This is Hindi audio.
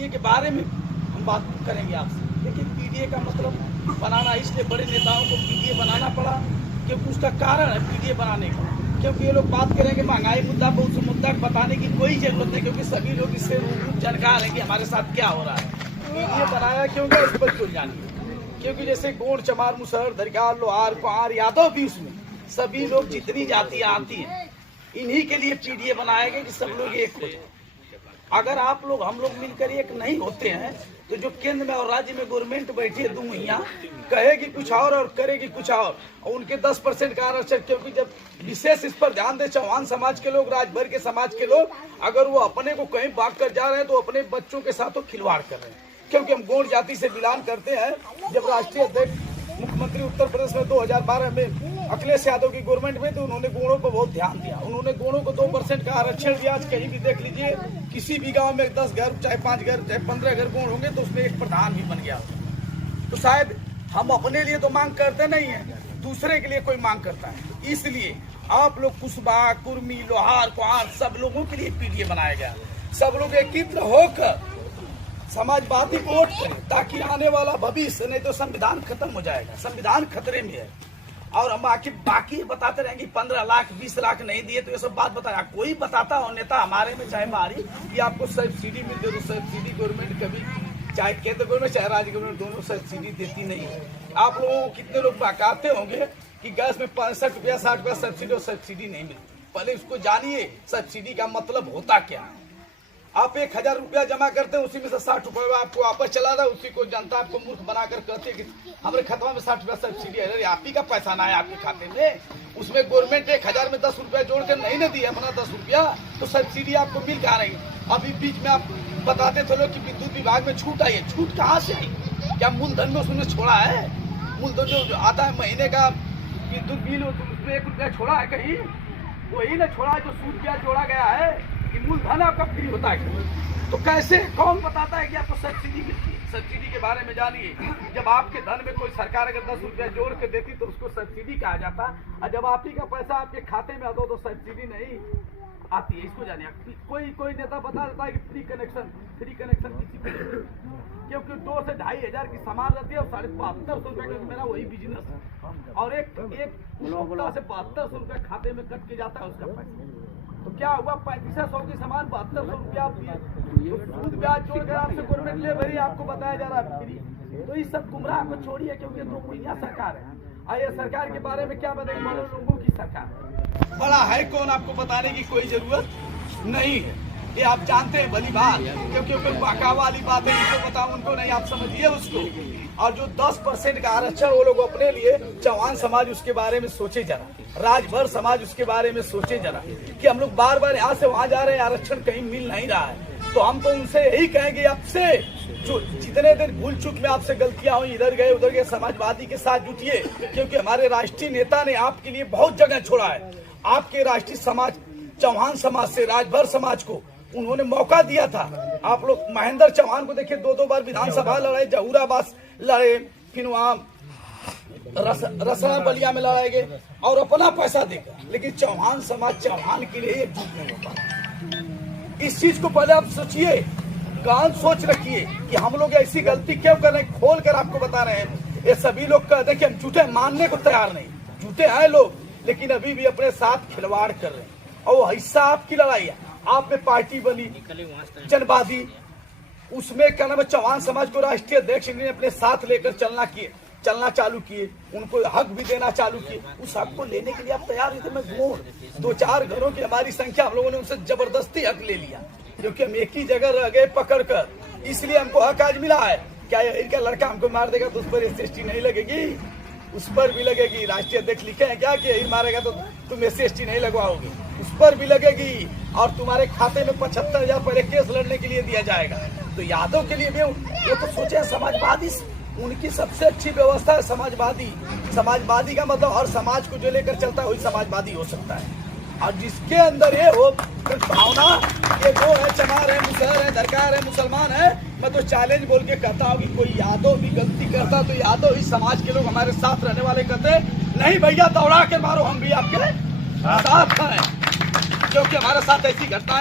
पीडीए के बारे में हम बात करेंगे आपसे। लेकिन पीडीए का मतलब बनाना, इसलिए बड़े नेताओं को पीडीए बनाना पड़ा क्योंकि उसका कारण है पीडीए बनाने का। क्योंकि ये लोग बात करेंगे महंगाई मुद्दा पर, उस मुद्दा को बताने की कोई जरूरत नहीं, क्योंकि सभी लोग इससे जानकार हैं कि हमारे साथ क्या हो रहा है। पीडीए बनाया क्यों गया इस पर क्यों जानिए। क्योंकि जैसे गोंड, चमार, मुसहर, दरगाह, लोहार, कुहार, यादव भी उसमें सभी लोग जितनी जातियां आती हैं इन्हीं के लिए पीडीए बनाया गया कि सब लोग एक हो जाए। अगर आप लोग हम लोग मिलकर एक नहीं होते हैं तो जो केंद्र में और राज्य में गवर्नमेंट बैठी है दुमहिया, कहेगी कुछ और करेगी कुछ और उनके 10% का आरक्षण। क्योंकि जब विशेष इस पर ध्यान दे चौहान समाज के लोग, राजभर के समाज के लोग, अगर वो अपने को कहीं भाग कर जा रहे हैं तो अपने बच्चों के साथ वो खिलवाड़ कर रहे हैं। क्योंकि हम गोंड जाति से बिलोंग करते हैं। जब राष्ट्रीय अध्यक्ष मुख्यमंत्री उत्तर प्रदेश में 2012 में अखिलेश यादव की गवर्नमेंट में, तो उन्होंने गोंडों पर बहुत ध्यान दिया। उन्होंने गोंडों को 2% का आरक्षण दिया। आज कहीं भी देख लीजिए, किसी भी गांव में 10 घर, चाहे 5 घर, चाहे 15 घर गोंड होंगे तो उसमें एक प्रधान भी बन गया। तो शायद हम अपने लिए तो मांग करते नहीं है, दूसरे के लिए कोई मांग करता है। इसलिए आप लोग कुशबा, कुर्मी, लोहार, कुहार सब लोगों के लिए पीडीए बनाया गया। सब लोग एकत्र होकर समाजवादी वोट करें ताकि आने वाला भविष्य, नहीं तो संविधान खत्म हो जाएगा। संविधान खतरे में है। और हम बाकी बताते रहेंगे 15 लाख 20 लाख नहीं दिए तो ये सब बात बताया। कोई बताता हो नेता हमारे में, चाहे हमारी, कि आपको सब्सिडी मिलती है। तो सब्सिडी गवर्नमेंट कभी, चाहे केंद्र गवर्नमेंट चाहे राज्य गवर्नमेंट, दोनों सब्सिडी देती नहीं है। आप लोगों को कितने लोग बकाते होंगे कि गैस में 65 रुपया 60 रुपया सब्सिडी, और सब्सिडी नहीं मिलती। पहले उसको जानिए सब्सिडी का मतलब होता क्या है। आप 1000 रुपया जमा करते हैं, उसी में से 60 रुपये आपको वापस चला रहा है। उसी को जनता आपको मूर्ख बनाकर कहती है कि हमारे खाता में 60 रुपया सब्सिडी है। अरे आप ही का पैसा ना है आपके खाते में, उसमें गवर्नमेंट 1000 में 10 रुपया जोड़कर नहीं ना दिया अपना 10 रुपया, तो सब्सिडी आपको मिल कहाँ रही। अभी बीच में आप बताते थे लोग कि विद्युत विभाग में छूट आई है। छूट कहाँ से आई? क्या मूलधन में उसमें छोड़ा है? मूलधन जो आता है महीने का विद्युत बिल, उसमें 1 रुपया छोड़ा है कहीं? वही ना छोड़ा है जो सूद ब्याज जोड़ा गया है कि मूलधन आपका फ्री होता है। तो कैसे, कौन बताता है कि आपको सब्सिडी मिलती है? सब्सिडी के बारे में जानिए। जब आपके धन में कोई सरकार अगर 10 रुपया जोड़ के देती तो उसको सब्सिडी कहा जाता, और जब आप ही का पैसा आपके खाते में आता तो सब्सिडी नहीं आती है। इसको जानिए। कोई नेता बता देता है कि फ्री कनेक्शन किसी को, क्योंकि 2 से 2.5 हजार की सामान रहती है और 7250 रुपये का मेरा वही बिजनेस है, और एक से 7200 रुपया खाते में कट के जाता है उसका पैसा। तो क्या हुआ, 3500 की सामान 7200 रुपया आप दिए, तो सूद ब्याज जोड़कर आपसे गवर्नमेंट ले भरी, आपको बताया जा रहा है फ्री। तो इस सब गुमराह को छोड़िए, क्योंकि 2 पहिया सरकार है। आइए सरकार के बारे में क्या बताएंगे। बड़े लोगों की सरकार बड़ा है कौन, आपको बताने की कोई जरूरत नहीं है। ये आप जानते हैं भली बात, क्योंकि बाका वाली बात है, इनको बताऊं उनको नहीं, आप समझिए उसको। और जो 10% का आरक्षण वो लोग अपने लिए, चौहान समाज उसके बारे में सोचे जरा, राजभर समाज उसके बारे में सोचे जरा, कि हम लोग बार बार यहाँ से वहाँ जा रहे हैं, आरक्षण कहीं मिल नहीं रहा है। तो हम तो उनसे यही कहेंगे, आपसे जो जितने दिन भूल चूक में आपसे गलतियां हुई, इधर गए उधर गए, समाजवादी के साथ जुटिए। क्योंकि हमारे राष्ट्रीय नेता ने आपके लिए बहुत जगह छोड़ा है। आपके राष्ट्रीय समाज चौहान समाज से राजभर समाज को उन्होंने मौका दिया था। आप लोग महेंद्र चौहान को देखिए, 2 बार विधानसभा लड़े, जहूराबाद लड़े, फिर वहाँ रसना बलिया में लड़ाए गए और अपना पैसा देकर। लेकिन चौहान समाज चौहान के लिए एकजुट नहीं होता। इस चीज को पहले आप सोचिए, कान सोच रखिए कि हम लोग ऐसी गलती क्यों कर रहे हैं। खोल कर आपको बता रहे हैं। ये सभी लोग कहते हैं कि हम झूठे, मानने को तैयार नहीं। झूठे हैं लोग, लेकिन अभी भी अपने साथ खिलवाड़ कर रहे हैं। और वो हिस्सा आपकी लड़ाई है। आप में पार्टी बनी जनवादी, उसमें क्या नाम है, चौहान समाज को राष्ट्रीय अध्यक्ष ने अपने साथ लेकर चलना चालू किए, उनको हक भी देना चालू किए। उस हक को लेने के लिए आप तैयार नहीं थे। मैं गोंड 2-4 घरों की हमारी संख्या, हम लोगों ने उनसे जबरदस्ती हक ले लिया, क्योंकि हम एक ही जगह रह गए पकड़ कर, इसलिए हमको हक आज मिला है। क्या इनका लड़का हमको मार देगा तो उस पर SC नहीं लगेगी? उस पर भी लगेगी। राष्ट्रीय अध्यक्ष लिखे हैं क्या कि मारेगा तो तुम SC नहीं लगवाओगे? उस पर भी लगेगी। और तुम्हारे खाते में 75,000 पहले केस लड़ने के लिए दिया जाएगा। तो यादव के लिए भी ये तो सोचे समाजवादी, उनकी सबसे अच्छी व्यवस्था है समाजवादी। समाजवादी का मतलब हर समाज को जो लेकर चलता है वही समाजवादी हो सकता है। और जिसके अंदर ये हो भावना, ये वो है, चमार है, मुसहर है, दरगाह है, मुसलमान है, मैं तो चैलेंज बोल के कहता हूँ कि कोई यादव भी गलती करता तो यादव ही समाज के लोग हमारे साथ रहने वाले कहते नहीं भैया दौड़ा के मारो, हम भी आपके साथ हैं, क्योंकि हमारे साथ ऐसी घटना